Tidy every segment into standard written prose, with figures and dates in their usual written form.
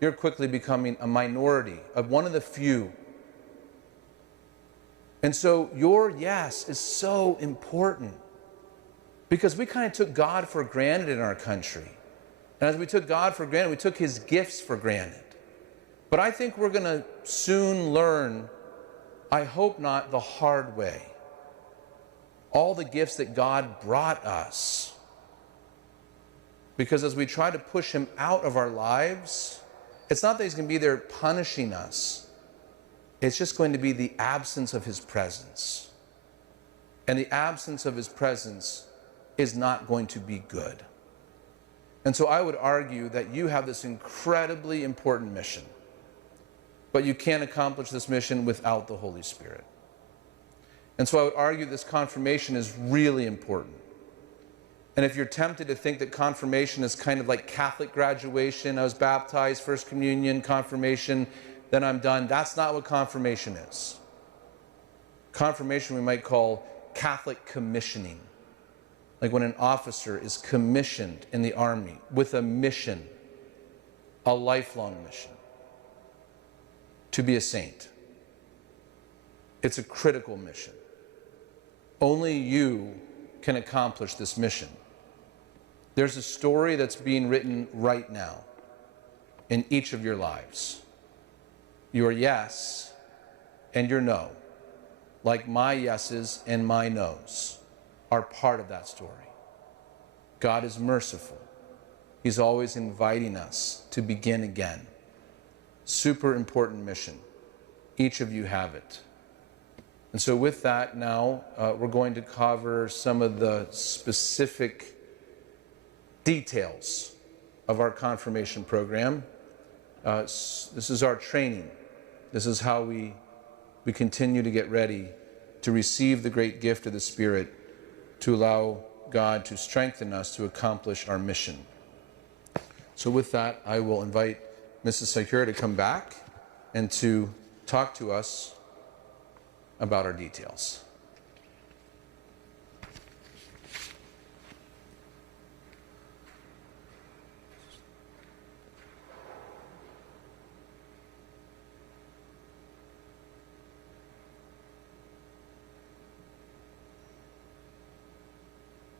You're quickly becoming a minority of one of the few. And so your yes is so important because we kind of took God for granted in our country. And as we took God for granted, we took his gifts for granted. But I think we're going to soon learn, I hope not the hard way, all the gifts that God brought us. Because as we try to push him out of our lives, it's not that he's going to be there punishing us. It's just going to be the absence of his presence. And the absence of his presence is not going to be good. And so I would argue that you have this incredibly important mission. But you can't accomplish this mission without the Holy Spirit. And so I would argue this confirmation is really important. And if you're tempted to think that confirmation is kind of like Catholic graduation, I was baptized, First Communion, confirmation, then I'm done, that's not what confirmation is. Confirmation we might call Catholic commissioning. Like when an officer is commissioned in the army with a mission, a lifelong mission, to be a saint. It's a critical mission. Only you can accomplish this mission. There's a story that's being written right now in each of your lives. Your yes and your no, like my yeses and my nos, are part of that story. God is merciful. He's always inviting us to begin again. Super important mission. Each of you have it. And so with that now, we're going to cover some of the specific details of our confirmation program. This is our training. This is how we continue to get ready to receive the great gift of the Spirit, to allow God to strengthen us to accomplish our mission. So with that, I will invite Mrs. Sakura to come back and to talk to us about our details.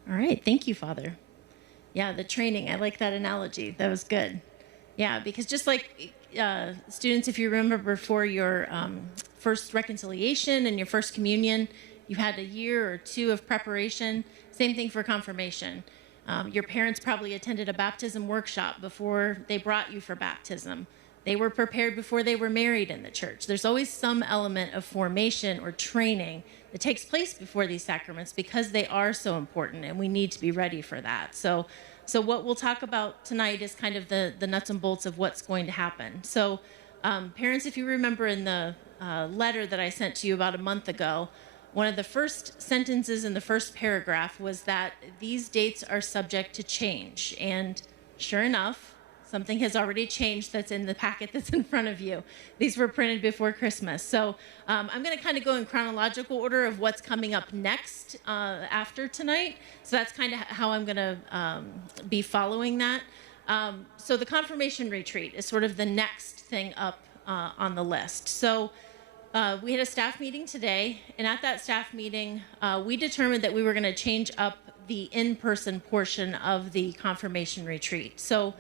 All right, thank you, Father. Yeah, the training, I like that analogy. That was good. Yeah, because just like students, if you remember before your first reconciliation and your first communion, you had a year or two of preparation. Same thing for confirmation. Your parents probably attended a baptism workshop before they brought you for baptism. They were prepared before they were married in the church. There's always some element of formation or training that takes place before these sacraments because they are so important and we need to be ready for that. So what we'll talk about tonight is kind of the nuts and bolts of what's going to happen. So parents, if you remember in the letter that I sent to you about a month ago, one of the first sentences in the first paragraph was that these dates are subject to change. And sure enough, something has already changed that's in the packet that's in front of you. These were printed before Christmas. So I'm going to kind of go in chronological order of what's coming up next after tonight. So that's kind of how I'm going to be following that. So the confirmation retreat is sort of the next thing up on the list. So we had a staff meeting today, and at that staff meeting, we determined that we were going to change up the in-person portion of the confirmation retreat. So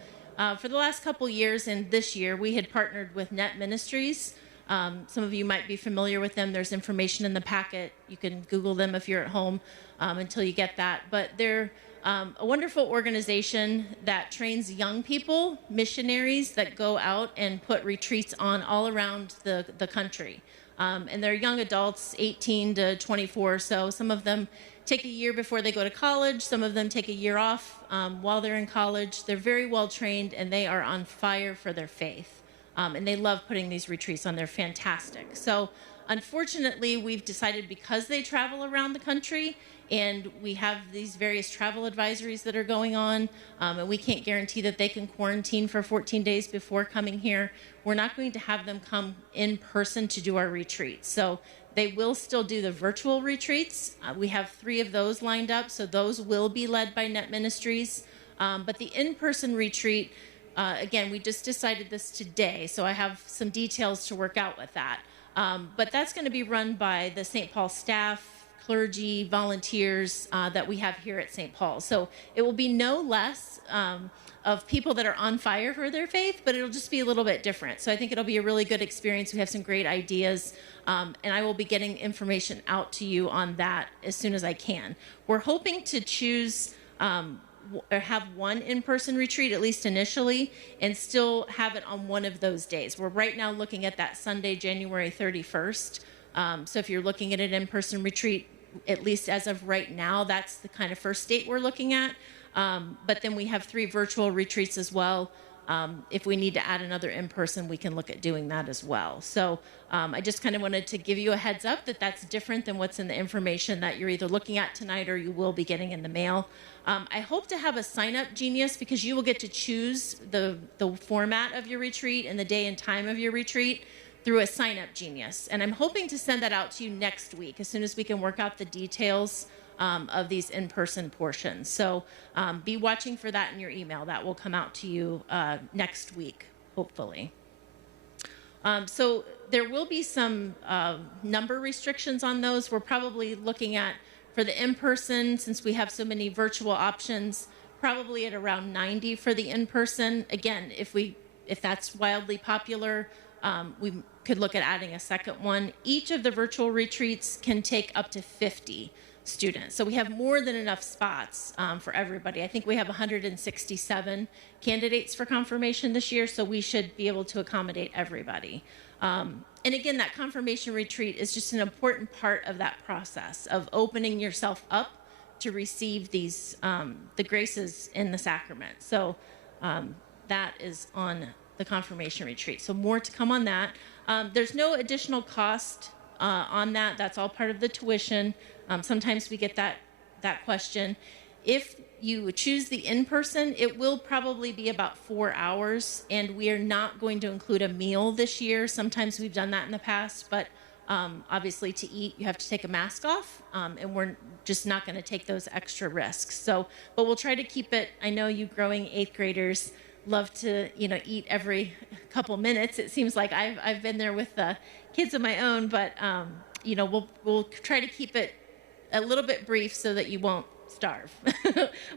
for the last couple years and this year, we had partnered with Net Ministries. Some of you might be familiar with them. There's information in the packet. You can Google them if you're at home until you get that. But they're a wonderful organization that trains young people, missionaries that go out and put retreats on all around the country. And they're young adults, 18 to 24. So some of them take a year before they go to college. Some of them take a year off while they're in college. They're very well trained, and they are on fire for their faith. And they love putting these retreats on. They're fantastic. So unfortunately, we've decided because they travel around the country and we have these various travel advisories that are going on, and we can't guarantee that they can quarantine for 14 days before coming here, we're not going to have them come in person to do our retreats. So they will still do the virtual retreats. We have 3 of those lined up, so those will be led by Net Ministries. But the in-person retreat, Again, we just decided this today, so I have some details to work out with that. But that's going to be run by the St. Paul staff, clergy, volunteers that we have here at St. Paul. So it will be no less of people that are on fire for their faith, but it'll just be a little bit different. So I think it'll be a really good experience. We have some great ideas, and I will be getting information out to you on that as soon as I can. We're hoping to choose or have one in-person retreat, at least initially, and still have it on one of those days. We're right now looking at that Sunday, January 31st. So if you're looking at an in-person retreat, at least as of right now, that's the kind of first date we're looking at. But then we have 3 virtual retreats as well. If we need to add another in-person, we can look at doing that as well. So I just kind of wanted to give you a heads up that that's different than what's in the information that you're either looking at tonight or you will be getting in the mail. I hope to have a sign-up genius, because you will get to choose the format of your retreat and the day and time of your retreat through a sign-up genius. And I'm hoping to send that out to you next week as soon as we can work out the details of these in-person portions. So be watching for that in your email. That will come out to you next week, hopefully. So there will be some number restrictions on those. We're probably looking at, for the in-person, since we have so many virtual options, probably at around 90 for the in-person. Again, if that's wildly popular, we could look at adding a second one. Each of the virtual retreats can take up to 50 students. So we have more than enough spots for everybody. I think we have 167 candidates for confirmation this year, so we should be able to accommodate everybody. And again, that confirmation retreat is just an important part of that process of opening yourself up to receive these the graces in the sacrament. So that is on the confirmation retreat. So more to come on that. There's no additional cost on that. That's all part of the tuition. Sometimes we get that question. If you choose the in-person, it will probably be about 4 hours, and we are not going to include a meal this year. Sometimes we've done that in the past, but obviously to eat, you have to take a mask off, and we're just not going to take those extra risks. So, but we'll try to keep it. I know you growing 8th graders love to, eat every couple minutes. It seems like I've been there with kids of my own, but we'll try to keep it a little bit brief so that you won't starve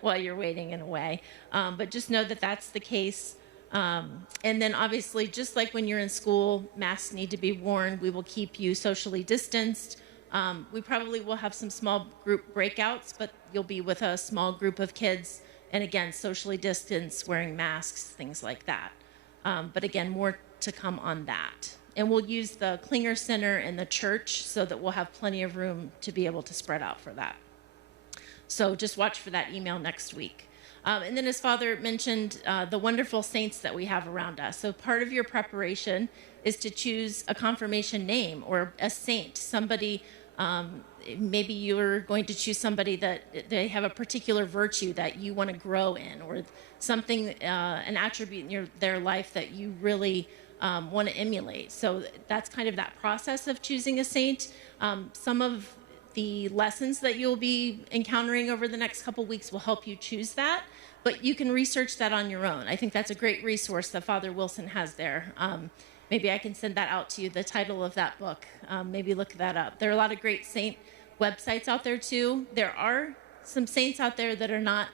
while you're waiting in a way. But just know that that's the case. And then obviously, just like when you're in school, masks need to be worn. We will keep you socially distanced. We probably will have some small group breakouts, but you'll be with a small group of kids. And again, socially distanced, wearing masks, things like that. But again, more to come on that. And we'll use the Klinger Center and the church so that we'll have plenty of room to be able to spread out for that. So just watch for that email next week. And then as Father mentioned, the wonderful saints that we have around us. So part of your preparation is to choose a confirmation name or a saint, somebody, maybe you're going to choose somebody that they have a particular virtue that you want to grow in, or something, an attribute in their life that you really want to emulate. So that's kind of that process of choosing a saint. Some of the lessons that you'll be encountering over the next couple weeks will help you choose that, but you can research that on your own. I think that's a great resource that Father Wilson has there. Maybe I can send that out to you, the title of that book. Maybe look that up. There are a lot of great saint websites out there too. There are some saints out there that are not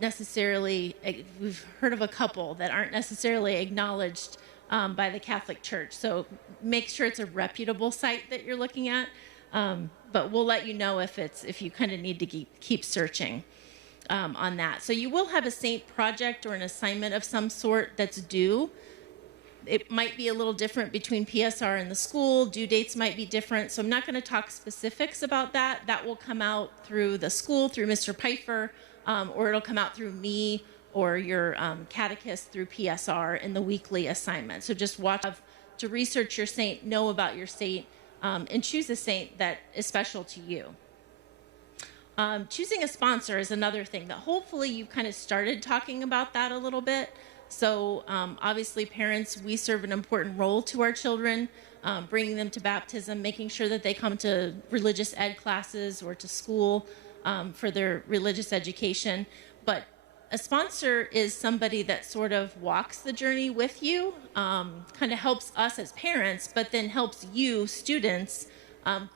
necessarily, we've heard of a couple that aren't necessarily acknowledged by the Catholic Church. So make sure it's a reputable site that you're looking at. But we'll let you know if you kind of need to keep searching on that. So you will have a saint project or an assignment of some sort that's due. It might be a little different between PSR and the school. Due dates might be different. So I'm not going to talk specifics about that. That will come out through the school, through Mr. Pfeiffer, or it'll come out through me or your catechist through PSR in the weekly assignment. So just watch to research your saint, know about your saint, and choose a saint that is special to you. Choosing a sponsor is another thing that hopefully you've kind of started talking about that a little bit. So obviously parents, we serve an important role to our children, bringing them to baptism, making sure that they come to religious ed classes or to school for their religious education. But a sponsor is somebody that sort of walks the journey with you, kind of helps us as parents, but then helps you, students,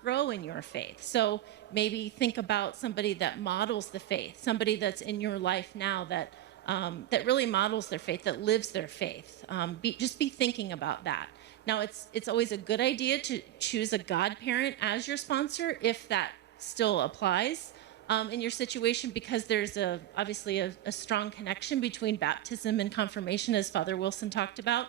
grow in your faith. So maybe think about somebody that models the faith, somebody that's in your life now that that really models their faith, that lives their faith. Just be thinking about that. Now, it's always a good idea to choose a godparent as your sponsor if that still applies in your situation, because there's obviously a strong connection between baptism and confirmation, as Father Wilson talked about.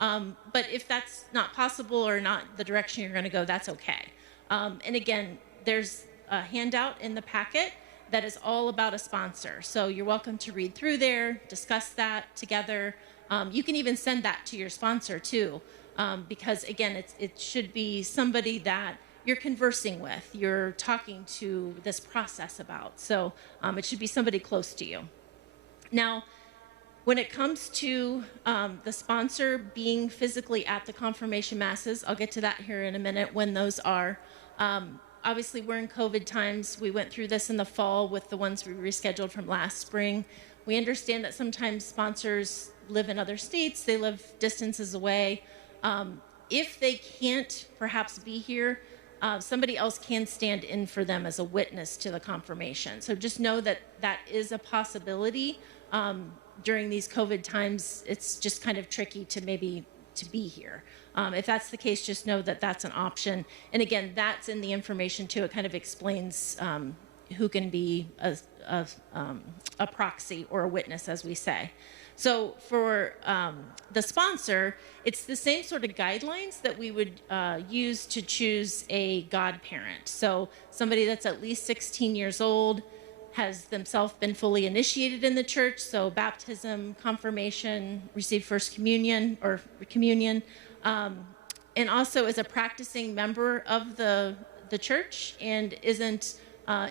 But if that's not possible or not the direction you're going to go, that's okay. And again, there's a handout in the packet that is all about a sponsor. So you're welcome to read through there, discuss that together. You can even send that to your sponsor too, because again, it should be somebody that you're conversing with, you're talking to this process about. So it should be somebody close to you. Now, when it comes to the sponsor being physically at the confirmation masses, I'll get to that here in a minute when those are. Obviously, we're in COVID times. We went through this in the fall with the ones we rescheduled from last spring. We understand that sometimes sponsors live in other states. They live distances away. If they can't perhaps be here, somebody else can stand in for them as a witness to the confirmation. So just know that that is a possibility. During these COVID times, it's just kind of tricky to be here. If that's the case, just know that that's an option. And again, that's in the information too. It kind of explains who can be a proxy or a witness, as we say. So for the sponsor, it's the same sort of guidelines that we would use to choose a godparent. So somebody that's at least 16 years old, has themselves been fully initiated in the church, so baptism, confirmation, received first communion or communion, and also is a practicing member of the church and isn't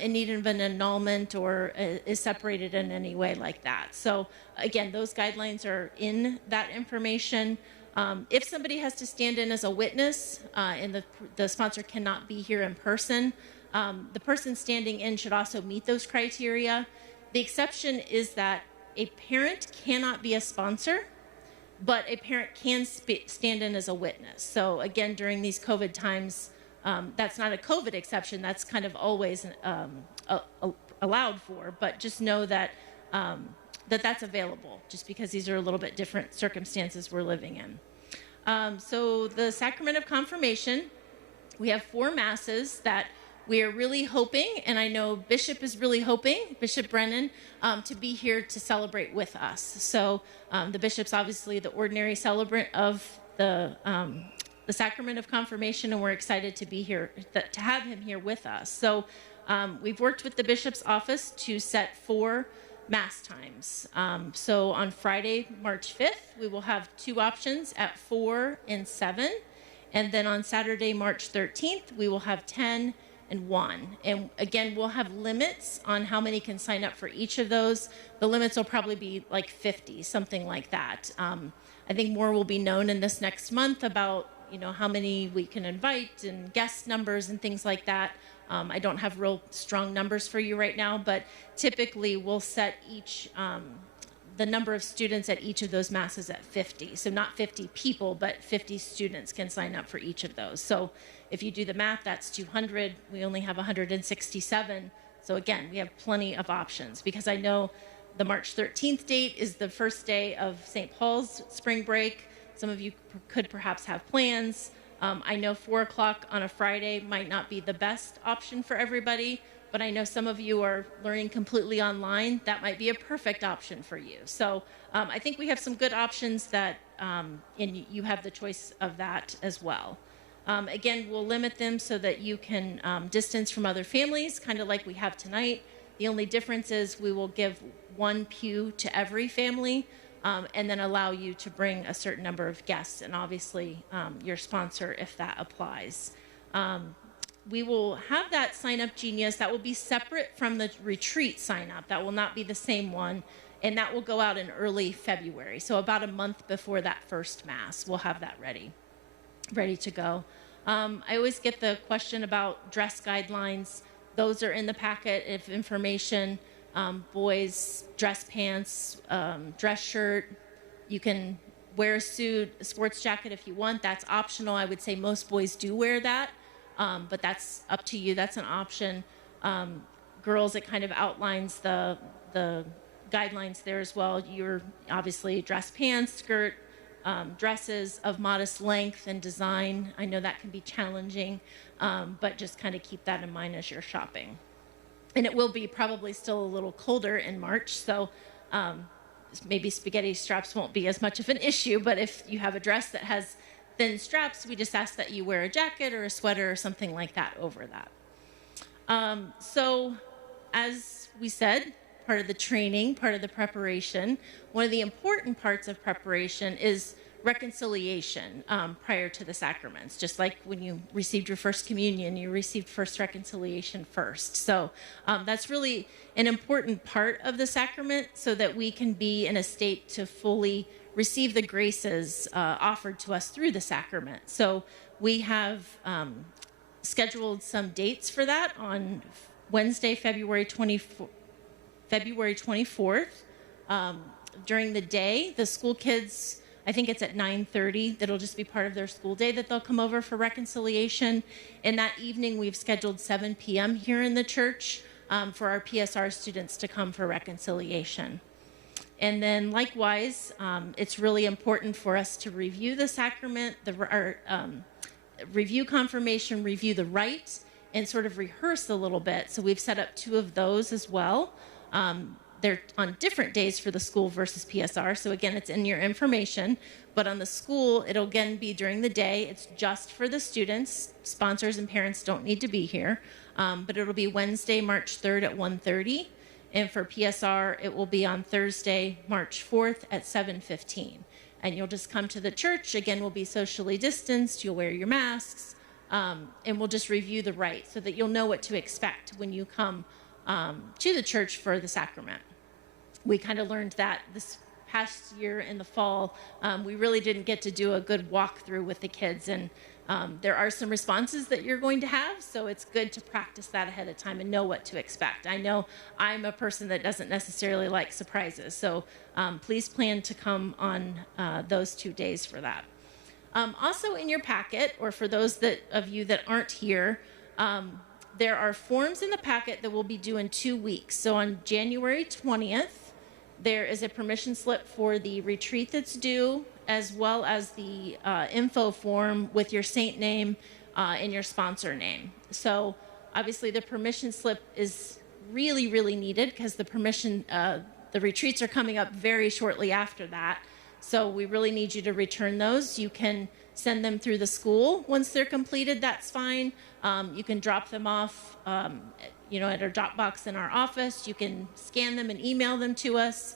in need of an annulment or is separated in any way like that. So again, those guidelines are in that information. If somebody has to stand in as a witness and the sponsor cannot be here in person, the person standing in should also meet those criteria. The exception is that a parent cannot be a sponsor, but a parent can stand in as a witness. So again, during these COVID times, that's not a COVID exception. That's kind of always allowed for, but just know that that's available, just because these are a little bit different circumstances we're living in. So the sacrament of confirmation, we have 4 masses that we are really hoping, and I know Bishop is really hoping, Bishop Brennan, to be here to celebrate with us. So the bishop's obviously the ordinary celebrant of the sacrament of confirmation, and we're excited to be here, to have him here with us. So we've worked with the bishop's office to set 4 Mass times. So on Friday, March 5th, we will have 2 options at 4 and 7. And then on Saturday, March 13th, we will have 10 and 1. And again, we'll have limits on how many can sign up for each of those. The limits will probably be like 50, something like that. I think more will be known in this next month about, how many we can invite and guest numbers and things like that. I don't have real strong numbers for you right now, but typically we'll set the number of students at each of those masses at 50. So not 50 people, but 50 students can sign up for each of those. So if you do the math, that's 200. We only have 167. So again, we have plenty of options, because I know the March 13th date is the first day of St. Paul's spring break. Some of you could perhaps have plans. I know 4 o'clock on a Friday might not be the best option for everybody, but I know some of you are learning completely online. That might be a perfect option for you. So I think we have some good options that, and you have the choice of that as well. Again, we'll limit them so that you can distance from other families, kind of like we have tonight. The only difference is we will give 1 pew to every family, and then allow you to bring a certain number of guests, and obviously your sponsor if that applies. We will have that sign-up Genius. That will be separate from the retreat sign-up. That will not be the same one, and that will go out in early February. So about a month before that first Mass, we'll have that ready to go. I always get the question about dress guidelines. Those are in the packet of information. Boys, dress pants, dress shirt. You can wear a suit, a sports jacket if you want. That's optional. I would say most boys do wear that, but that's up to you. That's an option. Girls, it kind of outlines the guidelines there as well. You're obviously dress pants, skirt, dresses of modest length and design. I know that can be challenging, but just kind of keep that in mind as you're shopping. And it will be probably still a little colder in March, so maybe spaghetti straps won't be as much of an issue, but if you have a dress that has thin straps, we just ask that you wear a jacket or a sweater or something like that over that. So as we said, part of the training, part of the preparation, one of the important parts of preparation is reconciliation prior to the sacraments. Just like when you received your first communion, you received first reconciliation first. So that's really an important part of the sacrament so that we can be in a state to fully receive the graces offered to us through the sacrament. So we have scheduled some dates for that on Wednesday, February 24th. During the day, the school kids, I think it's at 9:30. That'll just be part of their school day that they'll come over for reconciliation. And that evening, we've scheduled 7 p.m. here in the church for our PSR students to come for reconciliation. And then likewise, it's really important for us to review the sacrament, review confirmation, review the rite, and sort of rehearse a little bit. So we've set up 2 of those as well. They're on different days for the school versus PSR. So again, it's in your information. But on the school, it'll again be during the day. It's just for the students. Sponsors and parents don't need to be here. But it'll be Wednesday, March 3rd at 1:30. And for PSR, it will be on Thursday, March 4th at 7:15. And you'll just come to the church. Again, we'll be socially distanced. You'll wear your masks. And we'll just review the rite so that you'll know what to expect when you come to the church for the sacrament. We kind of learned that this past year in the fall. We really didn't get to do a good walkthrough with the kids, and there are some responses that you're going to have, so it's good to practice that ahead of time and know what to expect. I know I'm a person that doesn't necessarily like surprises, so please plan to come on those 2 days for that. Also in your packet, or for those of you that aren't here, there are forms in the packet that will be due in 2 weeks. So on January 20th, there is a permission slip for the retreat that's due, as well as the info form with your saint name and your sponsor name. So obviously the permission slip is really, really needed because the retreats are coming up very shortly after that. So we really need you to return those. You can send them through the school. Once they're completed, that's fine. You can drop them off at our drop box in our office. You can scan them and email them to us.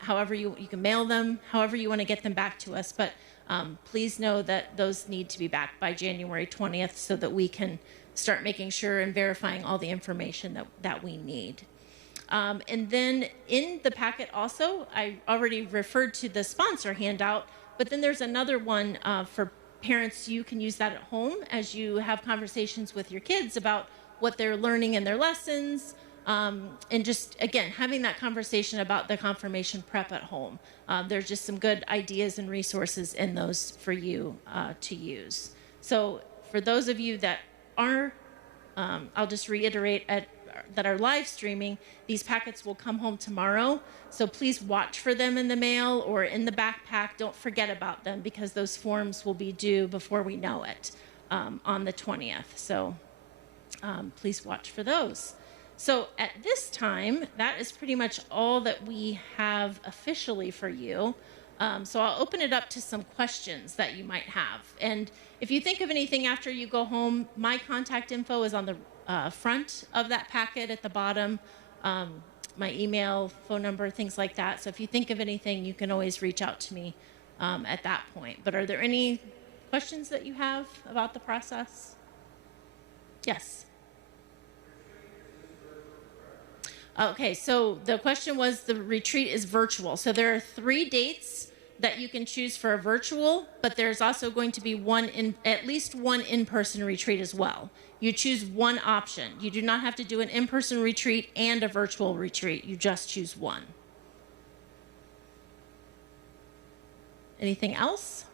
However you can mail them, however you want to get them back to us. But please know that those need to be back by January 20th so that we can start making sure and verifying all the information that we need. And then in the packet also, I already referred to the sponsor handout, but then there's another one for parents. You can use that at home as you have conversations with your kids about what they're learning in their lessons, and just, again, having that conversation about the confirmation prep at home. There's just some good ideas and resources in those for you to use. So for those of you that are, I'll just reiterate that are live streaming, these packets will come home tomorrow. So please watch for them in the mail or in the backpack. Don't forget about them because those forms will be due before we know it on the 20th. So please watch for those. So at this time, that is pretty much all that we have officially for you. So I'll open it up to some questions that you might have. And if you think of anything after you go home, my contact info is on the front of that packet at the bottom, my email, phone number, things like that. So if you think of anything, you can always reach out to me at that point. But are there any questions that you have about the process? Yes. Okay, so the question was the retreat is virtual. So there are 3 dates that you can choose for a virtual, but there's also going to be at least one in-person retreat as well. You choose one option. You do not have to do an in-person retreat and a virtual retreat. You just choose one. Anything else?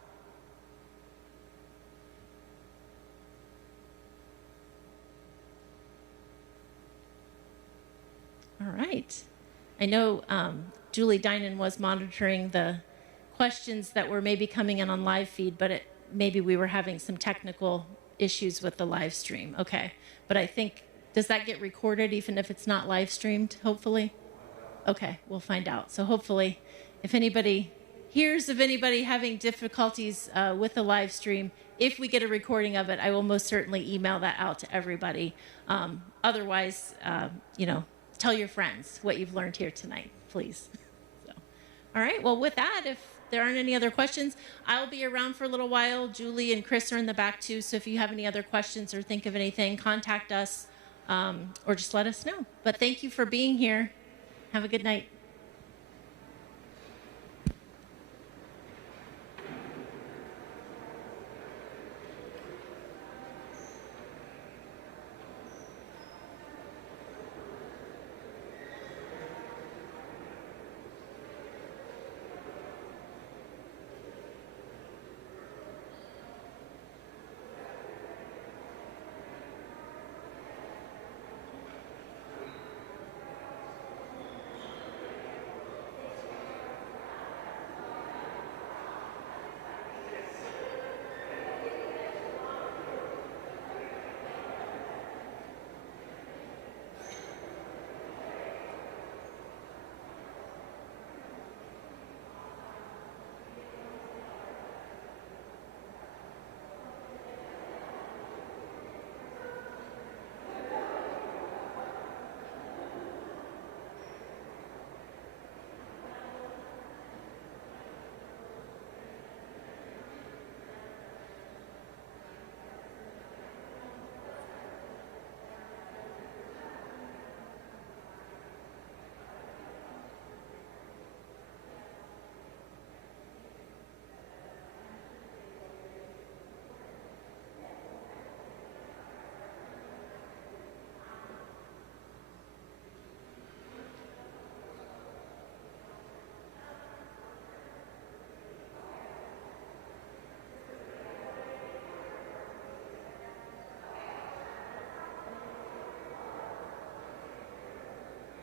All right. I know Julie Dinan was monitoring the questions that were maybe coming in on live feed, but maybe we were having some technical issues with the live stream. Okay. But I think, does that get recorded even if it's not live streamed, hopefully? Okay, we'll find out. So hopefully, if anybody hears of anybody having difficulties with the live stream, if we get a recording of it, I will most certainly email that out to everybody. Otherwise, tell your friends what you've learned here tonight, please. So, all right, well, with that, if there aren't any other questions, I'll be around for a little while. Julie and Chris are in the back too, so if you have any other questions or think of anything, contact us or just let us know. But thank you for being here. Have a good night.